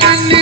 Thank you.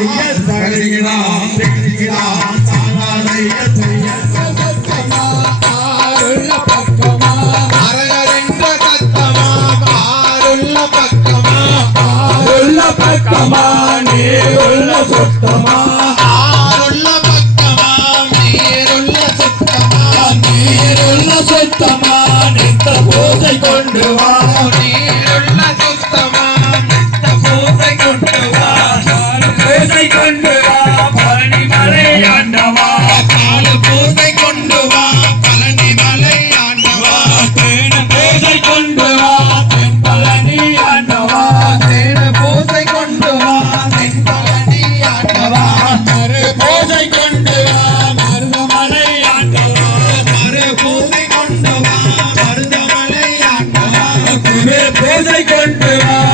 தருகிறான் பெறுகிறான் தானாலைய துயத்தமா ஆருள்ள பக்கமா அரகரென்ற தத்தமா ஆருள்ள பக்கமா ஆருள்ள பக்கமா நீருள்ள சுத்தமா ஆருள்ள பக்கமா நீருள்ள சுத்தமா நீருள்ள சுத்தமா நித்த பூஜை கொண்டு வா. பூஜை கொண்டு வா